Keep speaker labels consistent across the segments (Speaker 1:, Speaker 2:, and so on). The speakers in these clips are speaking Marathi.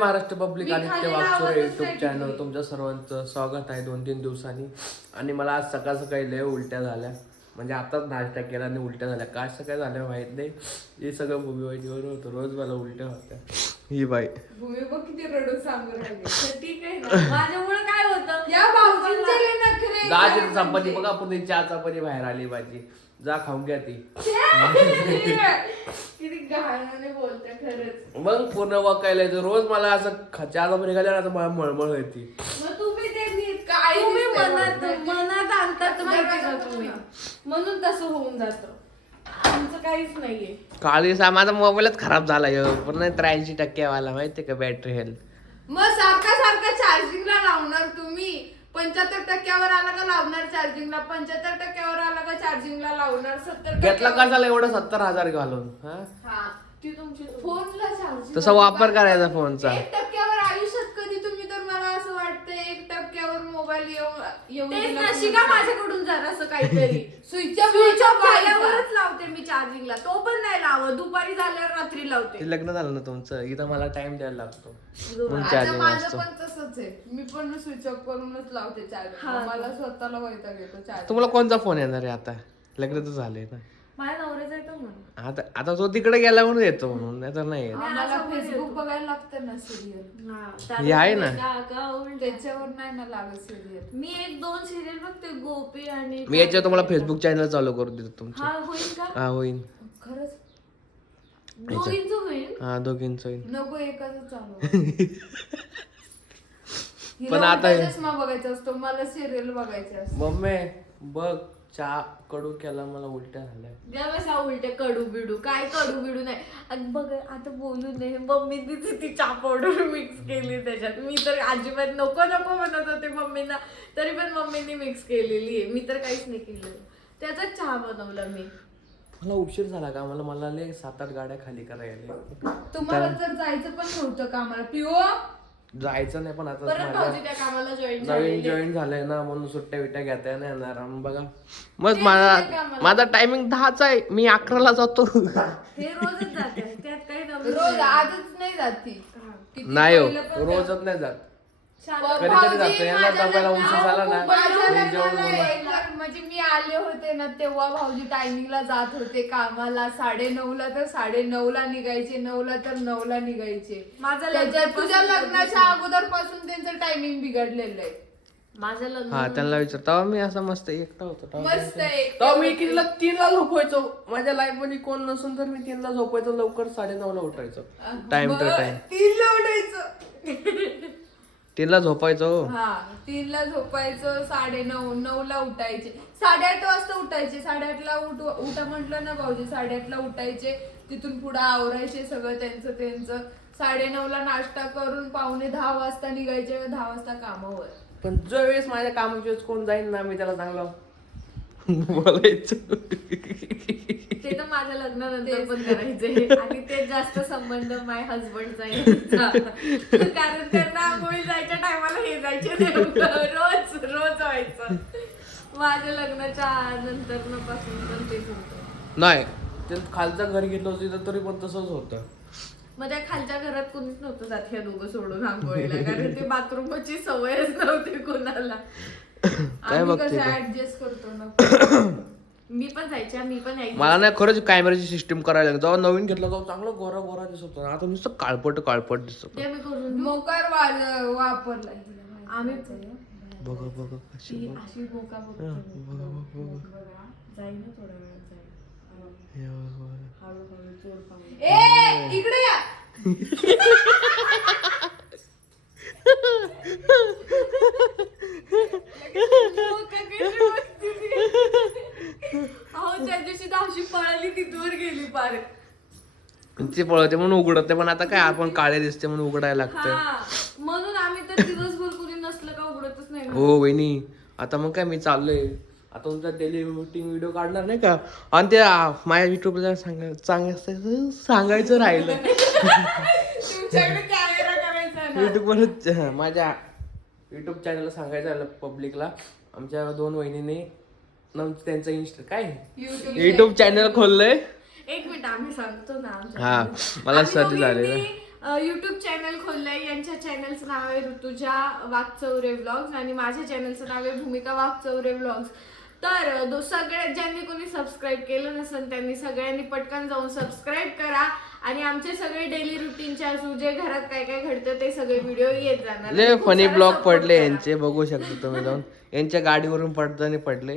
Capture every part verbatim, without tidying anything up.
Speaker 1: Maharashtra public Aditya Wagchore YouTube channel तुमच्या सर्वांचं स्वागत आहे दोन तीन दिवसांनी. आणि मला आज सकाळ सकाळी लय उलट्या झाल्या, म्हणजे आताच नाश्ता केला आणि उलट्या झाल्या. काय सकाळ झाल्या माहित नाही, हे सगळं भूमीबाईवर होतं. रोज मला उलट्या होत्या. ही बाई
Speaker 2: भूमी बघ किती रडून सांगू राहिली.
Speaker 3: ठीक आहे ना, माझ्यामुळे काय होतं
Speaker 2: या भाऊजींचे लय नखरे.
Speaker 1: दहा चिर चपाती बघा, पुढे चार चपाती बाहेर आली भाजी. जा खाऊन घ्या ती.
Speaker 2: किती घाणाने बोलते खरंच.
Speaker 1: मग पूर्ण वकायला येतं. रोज मला असं चार चपाती खाल्ल्या ना मला मळमळ होती.
Speaker 2: मग तुम्ही ते नीट काय
Speaker 3: तुम्ही
Speaker 2: दिसतंय
Speaker 3: मनात
Speaker 2: बघ.
Speaker 3: मनात आणतात माहिती का
Speaker 2: बघा
Speaker 3: तुम्ही,
Speaker 2: ना.
Speaker 3: म्हणून तसं होऊन जातं. आमचं काहीच नाहीये.
Speaker 1: काळी सा माझा मोबाईलच खराब झाला पण त्र्याऐंशी टक्के वाला माहितीये का बॅटरी हेल्थ.
Speaker 2: मग सारखा सारखा चार्जिंगला लावणार तुम्ही. पंच्याहत्तर टक्क्यावर आला का लावणार चार्जिंगला, पंच्याहत्तर टक्क्यावर आला का चार्जिंगला लावणार. सत्तर
Speaker 1: घेतला कशाला एवढं सत्तर हजार घालून. हा
Speaker 2: हा
Speaker 3: ती तुमची
Speaker 2: फोनला चार्जिंग
Speaker 1: तसा वापर करायचा फोनचा.
Speaker 2: एक टक्क्यावर आयुष्यात कधी तुम्ही तर मला असं वाटतं एक टक्क्यावर मोबाईल येऊ येऊ
Speaker 3: तेच
Speaker 2: दिला
Speaker 3: ना,
Speaker 2: तुम्ही.
Speaker 3: शिका माझ्याकडून जरासं काहीतरी.
Speaker 2: स्विच
Speaker 3: स्विच ऑफ झाल्यावरच लावते मी चार्जिंगला, तो पण नाही लावत. दुपारी झाल्यावर रात्री लावते.
Speaker 1: ते लग्न झालं ना तुमचं, इथं मला टाइम द्यायला लागतो म्हणून
Speaker 2: आता
Speaker 1: चार्जिंग
Speaker 2: माझं
Speaker 1: असतो.
Speaker 2: पण तसंच आहे. मी पण स्विच ऑफ करूनच लावते चार्जिंग.
Speaker 3: हा.
Speaker 2: मला स्वतःला वैताग येतो चार्जिंग.
Speaker 1: तुम्हाला कोणता फोन येणार आहे आता? लग्न तर झालंय ना
Speaker 3: माझ्या नवऱ्याचा येतो म्हणून.
Speaker 1: आता. आता तो तिकडे गेला म्हणून येतो, म्हणून नाही तर नाही येत.
Speaker 2: आम्हाला फेसबुक बघायला लागतं ना सिरियल.
Speaker 3: हा,
Speaker 1: हे आहे ना.
Speaker 3: काका उलटे.
Speaker 2: त्याच्यावर नाही ना लागत सिरियल.
Speaker 3: मी एक दोन सिरियल बघते, गोपी आणि
Speaker 1: मी याच्यावर तुम्हाला फेसबुक चॅनल चालू करू देतो तुमचं.
Speaker 3: हा होईल का?
Speaker 1: हा होईल.
Speaker 2: खरंच
Speaker 3: दोघींचं होईल.
Speaker 1: हा दोघींच होईल.
Speaker 2: नको एकाच चालू.
Speaker 1: पण
Speaker 2: हिला
Speaker 1: आता
Speaker 2: उलटा चष्मा बघायचा असतो, मला सिरियल बघायचे असतो.
Speaker 1: मम्मी बघ चहा कडू केला, मला उलट्या झाल्या.
Speaker 3: द्या बसा उलटे कडू बिडू. काय कडू बिडू नाही. आणि बघ आता बोलू नये, मम्मीने ती चहा पावडर मिक्स केली त्याच्यात. मी तर अजिबात नको नको म्हणत होते मम्मीना, तरी पण मम्मीने मिक्स केलेली आहे. मी तर काहीच नाही केलं, त्याचाच चहा बनवला मी.
Speaker 1: मला उशीर झाला का, मला मला लय सात आठ गाड्या खाली करायला.
Speaker 2: तुम्हाला तर जायचं पण नव्हतं कामाला. पिओ
Speaker 1: जायचं नाही पण आता
Speaker 3: परत
Speaker 1: माझ्या
Speaker 3: भाऊजी त्या कामाला जॉईन
Speaker 1: नवीन जॉईन झालंय ना, म्हणून सुट्ट्या बिट्ट्या घेता नाही येणार. आणि बघा मग माझा माझा टायमिंग दहाचा आहे, मी अकराला जातो.
Speaker 3: हे रोजच जाते, त्यात काही नवीन
Speaker 2: रोज आजच नाही जाती. किती
Speaker 1: नाही हो,
Speaker 2: पहिलं पण
Speaker 1: रोजच नाही जात.
Speaker 3: शांत.
Speaker 1: कधीतरी
Speaker 2: भाऊजी,
Speaker 1: जातो. यांना
Speaker 2: माझ्या
Speaker 1: डब्याला
Speaker 2: लग्नाला
Speaker 1: उशीर झाला ना,
Speaker 2: माझ्या
Speaker 1: घरी जेवण
Speaker 2: लग्नाला
Speaker 1: बनव.
Speaker 2: एक लाख- म्हणजे मी आले होते ना तेव्हा भाऊजी टायमिंगला जात होते कामाला. साडे नऊ ला तर साडे नऊ ला निघायचे, नऊ ला तर नऊ ला निघायचे.
Speaker 3: माझं
Speaker 2: त्याच्यात
Speaker 3: लग्न
Speaker 2: तुझ्या लग्नाच्या अगोदर पासून त्यांचं टायमिंग बिघडलेलं आहे.
Speaker 3: माझं लग्न
Speaker 1: हा त्यांना विचार. तेव्हा मी असा मस्त एकटा होतो. तेव्हा
Speaker 2: मस्त आहे.
Speaker 1: तेव्हा मी कितीला तीनला झोपायचो. माझ्या लाईफ मध्ये कोण नसून तर मी तीनला झोपायचो, लवकर साडे नऊ ला उठायचो. टाइम टू टाइम
Speaker 2: तीनला उठायचं.
Speaker 1: तीनला झोपायचो.
Speaker 2: हा तीनला झोपायचं, साडे नऊ नऊ ला उठायचे, साडेआठ वाजता उठायचे. साडेआठला उठ उठा म्हटलं ना भाऊजी, साडेआठला उठायचे. तिथून पुढे आवरायचे सगळं त्यांचं त्यांचं. साडे नऊ ला नाश्ता करून पावणे दहा वाजता निघायचे, दहा वाजता कामावर.
Speaker 1: पण जो वेळेस माझ्या कामाच्या वेळेस कोण जाईल ना, मी त्याला चांगलं बोलायचं.
Speaker 3: ते तर माझ्या लग्नानंतर पण करायचंय. आणि ते जास्त संबंध माय हजबंडचा यायचा. कारण त्यांना आंघोळी जायच्या टायमाला हे जायचे नेमकं. रोज रोज व्हायचं. माझ्या लग्नाच्या नंतर पासून पण तेच होतं.
Speaker 1: नाही ते खालचं घर घेतलं होतं तिथं तरी पण तसंच होतं.
Speaker 3: मग त्या खालच्या घरात कोणीच नव्हतं जात ह्या दोघं सोडून आंघोळीला, कारण ते बाथरूमची सवयच नव्हती कोणाला.
Speaker 1: काय
Speaker 2: आम्ही
Speaker 1: बघते
Speaker 2: कसं
Speaker 1: ते?
Speaker 2: ऍडजस्ट करतो ना.
Speaker 3: मी पण जायच्या, मी पण यायची.
Speaker 1: मला नाही खरंच कॅमेराची सिस्टीम करायला लागली. जेव्हा नवीन घेतलं तेव्हा चांगलं गोरा गोरा दिसत होतं. आता नुसतं काळपट काळपट दिसत.
Speaker 3: ते मी करून देऊ.
Speaker 2: मोकार वा- वापरला
Speaker 3: आम्ही
Speaker 1: बघा बघा कशी
Speaker 3: ती अशी मोका बघते.
Speaker 1: हा, बघा, बघा, बघा.
Speaker 3: बघा, जाईल ना थोड्या वेळात जाईल.
Speaker 1: हे बघा, बघा.
Speaker 3: हळूहळू चोर पाहून.
Speaker 2: ए इकडे या.
Speaker 3: अहो त्या दिवशी दावशी पळाली, ती दूर गेली पार.
Speaker 1: ती पळते म्हणून उघडते, पण आता काय आपण काळे दिसते म्हणून उघडायला लागतं.
Speaker 3: हा, म्हणून आम्ही तर दिवसभर कुणी नसलं का उघडतच नाही.
Speaker 1: हो वहिनी. आता मग काय मी चाललोय आता तुमचा डेली रुटीन व्हिडिओ काढणार नाही का. आणि ते आ, माझ्या युट्यूबला सांगायचं चांगलं सांगायचं राहिलं.
Speaker 2: तुमच्याकडे कॅमेरा करायचा ना.
Speaker 1: युट्यूबवर माझ्या युट्यूब चॅनलला सांगायचं झालं पब्लिकला. आमच्या दोन वहिनीने नंतर त्यांचं इंस्टा काय
Speaker 2: YouTube
Speaker 1: युट्यूब चॅनल खोललंय.
Speaker 3: एक मिनिट आम्ही सांगतो ना आमच्या
Speaker 1: हा
Speaker 3: घरी.
Speaker 1: मला
Speaker 3: आम्ही
Speaker 1: सर्दी झाली
Speaker 3: दोघींनी, युट्यूब चॅनल खोललंय. यांच्या चॅनलचं नाव आहे ऋतुजा वाघचौरे व्लॉग्स आणि माझ्या चॅनलचं नाव आहे भूमिका वाघचौरे व्लॉग्स. तर दो सगळ्यात ज्यांनी कोणी सबस्क्राईब केलं नसेल त्यांनी सगळ्यांनी पटकन जाऊन सबस्क्राईब करा आणि आमचे सगळे डेली रुटीनचे असू जे घरात काय काय घडतं ते सगळे व्हिडिओ येत जाणार.
Speaker 1: लय
Speaker 3: खूप
Speaker 1: फनी
Speaker 3: सारा
Speaker 1: ब्लॉग
Speaker 3: support
Speaker 1: पडले
Speaker 3: करा.
Speaker 1: यांचे, बघू शकता तुम्ही जाऊन. यांच्या गाडीवरून पडताना पडले.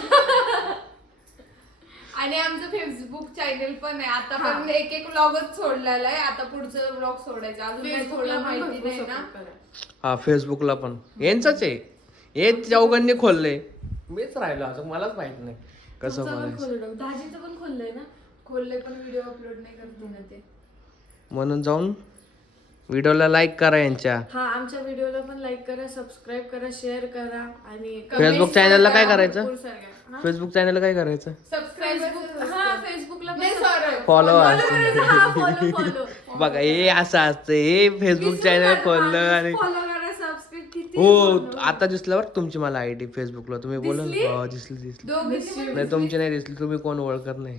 Speaker 2: आणि आमचं फेसबुक चॅनल पण आहे. आता
Speaker 3: हा.
Speaker 2: पण एक एक व्लॉगच सोडलेला आहे. आता पुढचं व्लॉग सोडायचं अजून काही
Speaker 3: Facebookला
Speaker 2: थोडं
Speaker 3: पण
Speaker 2: माहिती
Speaker 3: भरपूर
Speaker 2: नाही ना.
Speaker 3: support करा.
Speaker 1: हा फेसबुकला पण यांचंच आहे. हे चौघांनी खोलले, मीच राहिलो असं, मलाच माहित नाही कसं
Speaker 3: तुमचं पण
Speaker 1: बोलायचं.
Speaker 3: खोललं, दाजीचं पण खोललंय ना.
Speaker 2: खोलले पण व्हिडिओ अपलोड नाही करते ना ते.
Speaker 1: म्हणून जाऊन व्हिडिओला लाईक करा यांच्या.
Speaker 3: हा आमच्या व्हिडिओला पण लाईक करा, सबस्क्राईब करा, शेअर करा आणि
Speaker 1: फेसबुक
Speaker 3: comments
Speaker 1: चॅनलला काय
Speaker 3: करा
Speaker 1: करायचं?
Speaker 3: भरपूर साऱ्या. हा?
Speaker 1: फेसबुक चॅनलला काय करायचं?
Speaker 2: सबस्क्राईब
Speaker 3: हा फेसबुकला
Speaker 2: नाही सॉरी
Speaker 1: फॉलो
Speaker 3: फॉलो फॉलो
Speaker 1: बघा हे असं असतं. हे फेसबुक चॅनल खोललं आणि
Speaker 3: फॉलो करा, सबस्क्राईब किती
Speaker 1: हो
Speaker 3: follow?
Speaker 1: आता दिसलं बरं तुमची मला आयडी फेसबुकला. तुम्ही बोला
Speaker 3: दिसली?
Speaker 1: ना. हो, दिसली दिसली.
Speaker 2: दोघींची पण
Speaker 1: नाही तुमची नाही दिसली, तुम्ही कोण ओळखत नाही.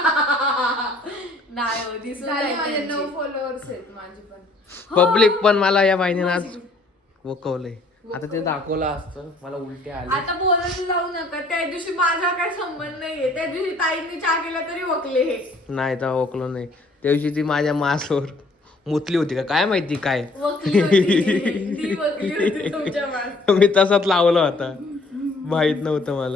Speaker 3: नाही हो दिसून
Speaker 2: झाले
Speaker 3: नाही
Speaker 2: माझे
Speaker 3: त्यांची.
Speaker 2: नऊ फॉलोअर्स आहेत माझे पण.
Speaker 1: पब्लिक पण मला या बाईने आज वकवलंय. आता ते दाखवलं असतं, मला उलटे आले.
Speaker 3: आता बोलायला जाऊ नका. त्या दिवशी माझा काय संबंध नाहीये. त्या दिवशी ताईंनी चहा केला तरी वकले हे.
Speaker 1: नाही तर ओळखलो नाही. त्या दिवशी ती माझ्या मासवर मुतली होती का काय माहिती काय.
Speaker 3: वकली होती ती वकली होती तुमच्या मागे.
Speaker 1: मी तसाच लावला होता, माहित नव्हतं मला.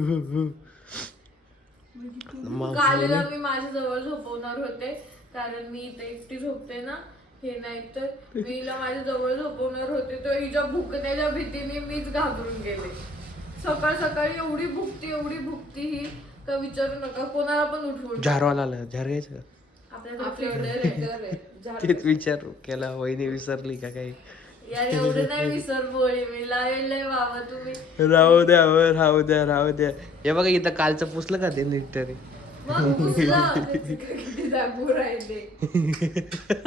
Speaker 1: मग
Speaker 3: कालीला मी माझ्या जवळ झोपवणार होते कारण मी इथे एकटी झोपते ना. हे नाही तर मी हिला माझ्या जवळ झोपवणार होते तर हिच्या भुकण्याच्या भीतीने मीच घाबरून गेले. सकाळ सकाळी एवढी भुकती एवढी भुकती ही का विचारू नका. कोणाला पण उठवून
Speaker 1: झारवाला आला. झार घ्यायचं का?
Speaker 3: आपल्याकडे
Speaker 2: आपल्याकडे
Speaker 3: filter आहे.
Speaker 2: रेडर आहे. झाड-
Speaker 1: तेच विचार केला. वहिनी विसरली का काही.
Speaker 3: यार एवढं नाही विसर बोळी मी लावेलंय बाबा तुम्ही.
Speaker 1: राहू द्या वर, राहू द्या राहू द्या. हे बघा इथं कालचं पुसलं का ते नीट तरी.
Speaker 3: मग पुसलं.
Speaker 2: त्याचे काय किती जागू राहिले.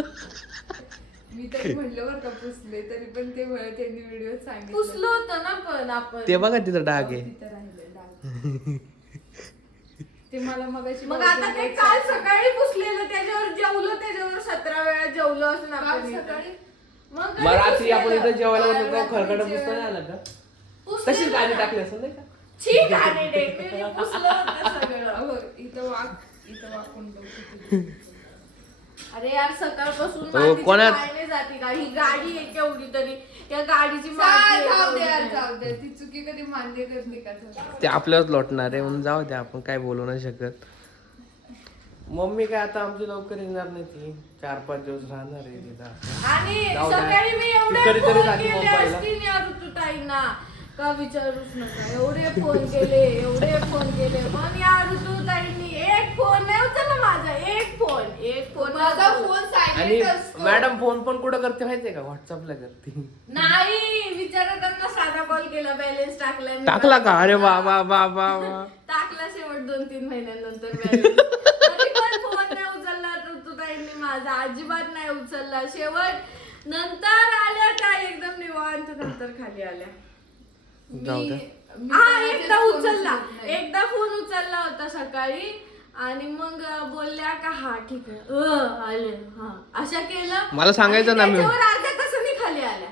Speaker 2: मी तरी म्हणलं बरं का पुसले तरी पण ते म्हणे त्यांनी व्हिडिओ सांगितलं.
Speaker 3: पुसलं होतं ना पण आपण.
Speaker 1: ते बघा तिथं डाग आहे.
Speaker 2: तिथं राहिले डाग. ते मला मगाशी
Speaker 3: मग आता ते काल सकाळी पुसलेलं त्याच्यावर जेवलो त्याच्यावर सतरा वेळा जेवलो असं
Speaker 2: काल
Speaker 3: आपण
Speaker 2: सकाळी
Speaker 3: मग
Speaker 1: मग रात्री आपण इथं जेवायला
Speaker 2: काल
Speaker 1: होतो
Speaker 2: रात्री
Speaker 1: खरकट
Speaker 2: जेवायला.
Speaker 1: पुसता नाही आलं का?
Speaker 3: पुसलेलं
Speaker 1: तशीच गाणी
Speaker 3: ना.
Speaker 1: टाकली असं नाही का?
Speaker 3: छी गाणे डे मी पुसलं होतं सगळं.
Speaker 2: अहो, इथं वाक इथं वाकून बघ.
Speaker 3: अरे यार सकाळपासून
Speaker 1: हो,
Speaker 3: मातीची
Speaker 1: कोणात-
Speaker 3: पाय नाही जाती का? ही गाडी आहे केवढी तरी या गाडीची
Speaker 2: जा,
Speaker 3: माती
Speaker 2: जाऊ
Speaker 3: आहे
Speaker 2: दे यार,
Speaker 3: केवढी.
Speaker 2: जाऊ दे. ती चुकी कधी मान्य करते का तू?
Speaker 1: ते आपल्यालाच लोटणार आहे म्हणून जाऊ द्या, आपण काय बोलू नाही शकत. मम्मी काय आता आमची लवकर येणार नाही. ती चार पाच दिवस राहणार आहे तिथं.
Speaker 3: आणि
Speaker 1: जाऊ द्या.
Speaker 3: सकाळी मी
Speaker 1: ती
Speaker 3: एवढे
Speaker 1: कधीतरी
Speaker 3: फोन
Speaker 1: जाते
Speaker 3: केले
Speaker 1: मुंबईला.
Speaker 3: असतील या ऋतुताईंना का विचारूच नका. एवढे फोन केले एवढे फोन केले पण या ऋतुताईंनी एक फोन नाही उचलला माझा. एक फोन एक फोन
Speaker 2: माझा फोन
Speaker 1: आणि
Speaker 2: सायलेंट असतो.
Speaker 1: मॅडम फोन पण कुठं करते माहितीये का? व्हॉट्सअपला करते.
Speaker 3: नाही विचारा त्यांना साधा कॉल केला बॅलन्स टाकलाय मी.
Speaker 1: टाकला का? अरे वा वा वा वा वा.
Speaker 3: टाकला शेवट दोन तीन महिन्यानंतर balance. तरी पण फोन नाही उचलला ऋतुताईंनी माझा. अजिबात नाही उचलला. शेवट नंतर आल्या त्या एकदम निवांत नंतर खाली आल्या.
Speaker 1: जाऊ द्या.
Speaker 2: मी- मी
Speaker 3: हा
Speaker 2: कोणाचेच
Speaker 3: एकदा
Speaker 2: फोन
Speaker 3: उचलला
Speaker 2: उचलत नाही.
Speaker 3: एकदा फोन उचलला होता सकाळी आणि मग बोलल्या का हा ठीक आहे अ, आले हा अशा केलं.
Speaker 1: मला सांगायचं
Speaker 3: आणि
Speaker 1: ना मी.
Speaker 3: त्याच्यावर अर्ध्या तासाने खाली आल्या.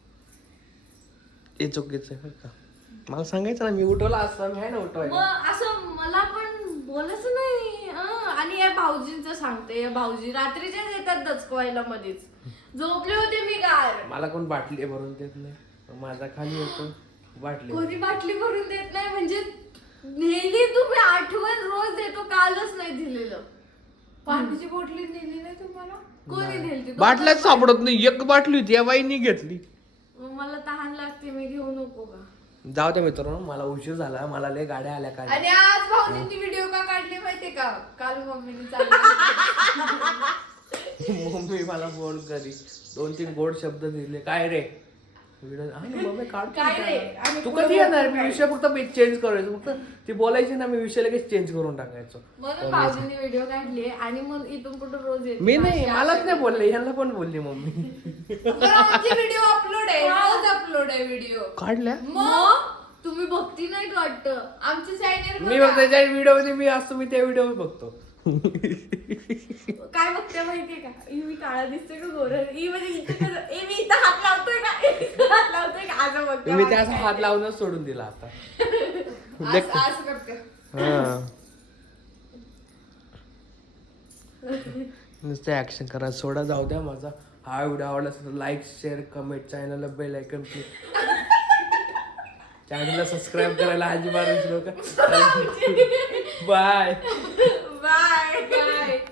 Speaker 1: हे चुकीचं आहे बरं का. मला सांगायचं ना, मी उठवला असता. मी आहे ना उठवायला.
Speaker 3: मग असं मला पण बोलायचं नाही. अं, आणि या भाऊजींचं सांगते. या भाऊजी रात्रीच्याच येतात दचकवायला मध्येच. झोपले होते मी गार.
Speaker 1: मला कोण बाटली भरून देत नाही. माझा खाली येतो बाटली.
Speaker 3: कोणी बाटली भरून देत नाही म्हणजे नेली तुम्ही आठवण रोज देतो. कालच नाही दिलेलं.
Speaker 2: पाण्याची बॉटली नेली नाही तुम्हाला?
Speaker 3: कोणी नेलती?
Speaker 1: बाटल्याच सापडत नाही. एक बाटली होती या बाईनी घेतली.
Speaker 3: मग मला तहान लागते मी घेऊ नको का?
Speaker 1: जाऊ द्या मित्रांनो, मला उशीर झाला. मला लय गाड्या आल्या काय.
Speaker 2: आणि आज भाऊजींनी व्हिडिओ का काढले माहितीये का? काल मम्मीने चालू
Speaker 1: मम्मी मला फोन करी, दोन तीन गोड शब्द दिले. काय रे व्हिडिओ? हा ना मम्मी काढतो
Speaker 3: काय रे?
Speaker 1: ना.
Speaker 3: आणि
Speaker 1: तू कधी येणार? मी विषय फक्त चेंज करायचो. फक्त ती बोलायची ना, मी विषय लगेच चेंज करून टाकायचो.
Speaker 3: म्हणून भाऊजींनी व्हिडिओ काढले आणि मग इथून कुठं रोज येते.
Speaker 1: मी नाही, मलाच नाही बोलले, यांना पण बोलली मम्मी.
Speaker 2: आमची व्हिडिओ अपलोड आहे. रोज अपलोड आहे व्हिडिओ.
Speaker 1: काढल्या
Speaker 3: मग तुम्ही भक्ती नाही वाटतं.
Speaker 2: आमचं चॅनल
Speaker 1: मी बघ त्याच्या व्हिडिओ मध्ये मी असतो, मी त्या व्हिडिओ बघतो.
Speaker 3: काय बघते माहितीये का ई मी काळा दिसतोय का गोर ई म्हणजे इथे कसं- ए मी इथं हात लावतोय का ए, इथं हात लावतोय का असं बघते
Speaker 1: मी
Speaker 3: माझं
Speaker 1: त्याचा
Speaker 3: काय
Speaker 1: हात
Speaker 3: ते.
Speaker 1: लावूनच सोडून दिला आता
Speaker 2: असं असं करते
Speaker 1: हा नुसतं ऍक्शन करा सोडा जाऊ द्या माझा हा व्हिडिओ आवडला असेल तर लाईक शेअर कमेंट चॅनलला बेल आयकन क्लिक चॅनलला सबस्क्राईब करायला अजिबात विसरू नका बाय
Speaker 3: बाय
Speaker 2: बाय